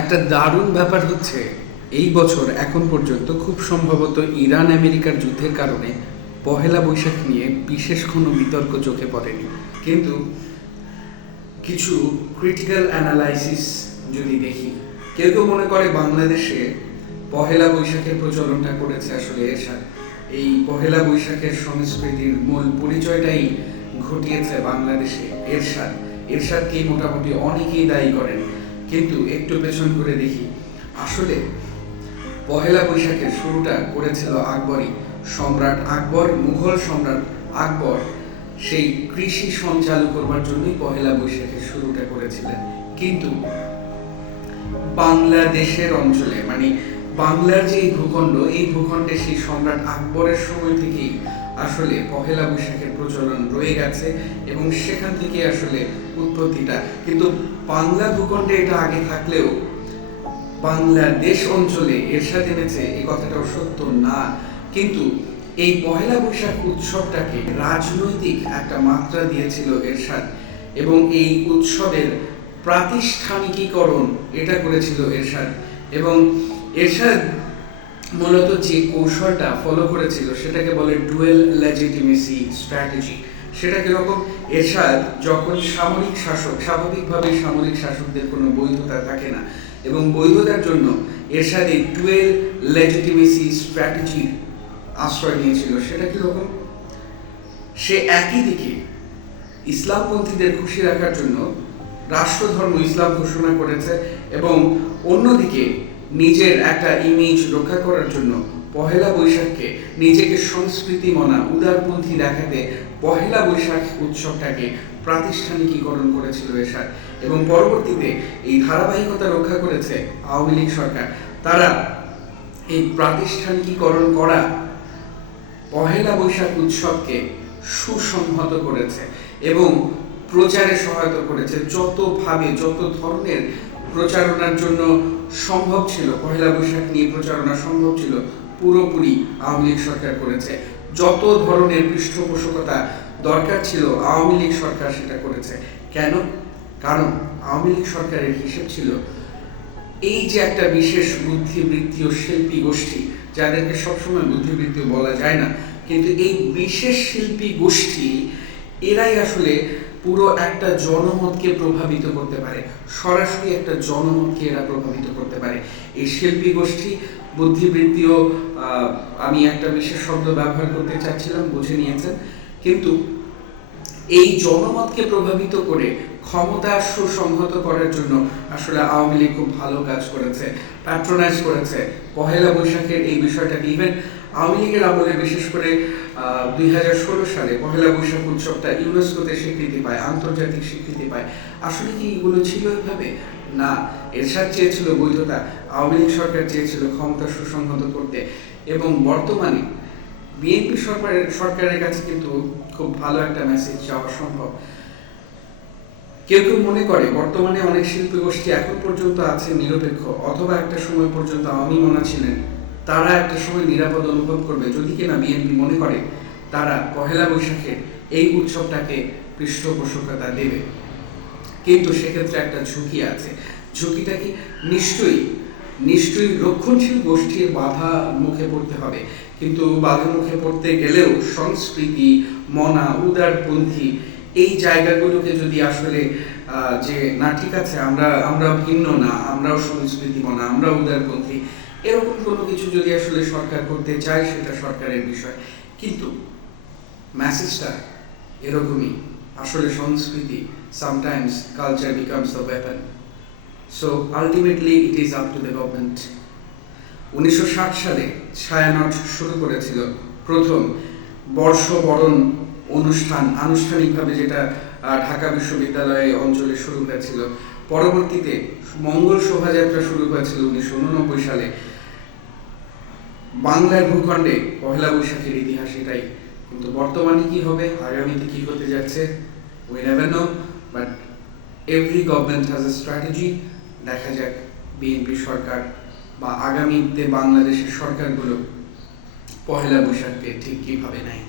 একটা দারুণ ব্যাপার হচ্ছে এই বছর এখন পর্যন্ত খুব সম্ভবত ইরান আমেরিকার যুদ্ধের কারণে পহেলা বৈশাখ নিয়ে বিশেষ কোনো বিতর্ক চোখে পড়েনি, কিন্তু কিছু ক্রিটিক্যাল অ্যানালাইসিস যদি দেখি, কেউ কেউ মনে করে বাংলাদেশে পহেলা বৈশাখের প্রচলনটা করেছে আসলে এরশাদ। এই পহেলা বৈশাখের সংস্কৃতির মূল পরিচয়টাই ঘটিয়েছে বাংলাদেশে এরশাদকেই মোটামুটি অনেকেই দায়ী করেন। কিন্তু একটু পেছন করে দেখি, আসলে পহেলা বৈশাখের শুরুটা করেছিল আকবরই। সম্রাট আকবর, মুঘল সম্রাট আকবর সেই কৃষি শ্রম চালু করবার জন্যই পহেলা বৈশাখের শুরুটা করেছিলেন। কিন্তু বাংলাদেশের অঞ্চলে, মানে বাংলার যে ভূখণ্ড, এই ভূখণ্ডে সেই সম্রাট আকবরের সময় থেকেই আসলে পহেলা বৈশাখের প্রচলন রয়ে গেছে এবং সেখান থেকে আসলে উৎপত্তিটা। কিন্তু বাংলা ভূখণ্ডে এটা আগে থাকলেও বাংলাদেশ অঞ্চলে এরশাদ এনেছে, এই কথাটাও সত্য না। কিন্তু এই পহেলা বৈশাখ উৎসবটাকে রাজনৈতিক একটা মাত্রা দিয়েছিল এরশাদ এবং এই উৎসবের প্রাতিষ্ঠানিকীকরণ এটা করেছিল এরশাদ। এবং এরশাদ মূলত যে কৌশলটা ফলো করেছিল সেটাকে বলে ডুয়েল লেজিটিমেসি স্ট্র্যাটেজি। সেটা কিরকম? এরশাদ যখন সামরিক শাসক, স্বাভাবিকভাবে সামরিক শাসকদের কোনো বৈধতা থাকে না এবং বৈধতার জন্য এরশাদ এই ডুয়েল লেজিটিমেসি স্ট্র্যাটেজির আশ্রয় নিয়েছিল। সেটা কিরকম? সে একই দিকে ইসলামপন্থীদের খুশি রাখার জন্য রাষ্ট্রধর্ম ইসলাম ঘোষণা করেছে এবং অন্যদিকে নিজের একটা ইমেজ রক্ষা করার জন্য পহেলা বৈশাখকে নিজেকে সংস্কৃতি মনা উদারপন্থী দেখাতে পহেলা বৈশাখ উৎসবটাকে প্রাতিষ্ঠানিকীকরণ করেছিল এরশাদ। এবং পরবর্তীতে এই ধারাবাহিকতা রক্ষা করেছে আওয়ামী লীগ সরকার। তারা এই প্রাতিষ্ঠানিকীকরণ করা পহেলা বৈশাখ উৎসবকে সুসংহত করেছে এবং প্রচারে সহায়তা করেছে। যতভাবে যত ধরনের প্রচারণার জন্য সম্ভব ছিল, পহেলা বৈশাখ নিয়ে প্রচারণা সম্ভব ছিল, পুরোপুরি আওয়ামী লীগ সরকার করেছে। যত ধরনের পৃষ্ঠপোষকতা দরকার ছিল আওয়ামী লীগ সরকার সেটা করেছে। কেন? কারণ আওয়ামী লীগ সরকারের হিসেব ছিল এই যে একটা বিশেষ বুদ্ধিবৃত্তীয় শিল্পী গোষ্ঠী, যাদেরকে সবসময় বুদ্ধিবৃত্তীয় বলা যায় না, কিন্তু এই বিশেষ শিল্পী গোষ্ঠী এরাই আসলে পুরো একটা জনমতকে প্রভাবিত করতে পারে, সরাসরি একটা জনমতকে এরা প্রভাবিত করতে পারে। এই শিল্পী গোষ্ঠী বুদ্ধিবৃত্তীয়, আমি একটা বিশেষ শব্দ ব্যবহার করতে চাচ্ছিলাম, বুঝে নিয়েছেন। কিন্তু এই জনমতকে প্রভাবিত করে ক্ষমতা সুসংহত করার জন্য আসলে আওয়ামী লীগ খুব ভালো কাজ করেছে, প্যাট্রোনাইজ করেছে পহেলা বৈশাখের এই বিষয়টাকে। ইভেন আওয়ামী লীগের আমলে বিশেষ করে 2016 সালে পহেলা বৈশাখ উৎসবটা ইউনেস্কোতে স্বীকৃতি পায়, আন্তর্জাতিক স্বীকৃতি পায়। আসলে কি এগুলো ছিল এভাবে? না, এরশাদ চেয়েছিল বৈধতা, আওয়ামী লীগ সরকার চেয়েছিল ক্ষমতা সুসংহত করতে। এবং বর্তমানে বিএনপি সরকারের কাছে কিন্তু খুব ভালো একটা মেসেজ যাওয়া সম্ভব। কেউ কেউ মনে করে বর্তমানে অনেক শিল্পী গোষ্ঠী এখন পর্যন্ত আছে নিরপেক্ষ, অথবা একটা সময় পর্যন্ত আওয়ামী মনা ছিলেন, তারা একটা সময় নিরাপদ অনুভব করবে যদি কিনা বিএনপি মনে করে তারা পহেলা বৈশাখের এই উৎসবটাকে পৃষ্ঠপোষকতা দেবে। কিন্তু সেক্ষেত্রে একটা ঝুঁকি আছে। ঝুঁকিটা কি? নিশ্চয়ই রক্ষণশীল গোষ্ঠীর বাধা মুখে পড়তে হবে। কিন্তু বাধা মুখে পড়তে গেলেও সংস্কৃতি মনা উদারপন্থী এই জায়গাগুলোকে যদি আসলে যে না ঠিক আছে, আমরা ভিন্ন না, আমরাও সংস্কৃতি মনা, আমরা উদারপন্থী, এরকম কোনো কিছু যদি আসলে সরকার করতে চায় সেটা সরকারের বিষয়। কিন্তু মেসেজটা এরকমই, আসলে সংস্কৃতি, sometimes culture becomes the weapon. So ultimately it is up to the government. 1960 সালে ছায়ানট শুরু করেছিল প্রথম বর্ষবরণ অনুষ্ঠান, আনুষ্ঠানিকভাবে, যেটা ঢাকা বিশ্ববিদ্যালয় অঞ্চলে শুরু হয়েছিল। পরবর্তীতে মঙ্গল শোভাযাত্রা শুরু হয়েছিল 1989 সালে। বাংলার ভূখণ্ডে পহেলা বৈশাখের ইতিহাস এটাই। কিন্তু বর্তমানে কি হবে, আগামীতে কি হতে যাচ্ছে, we never know, but every government has a strategy. দেখা যাক বিএনপি সরকার বা আগামীতে বাংলাদেশের সরকারগুলো পহেলা বৈশাখকে ঠিক কিভাবে নেয়।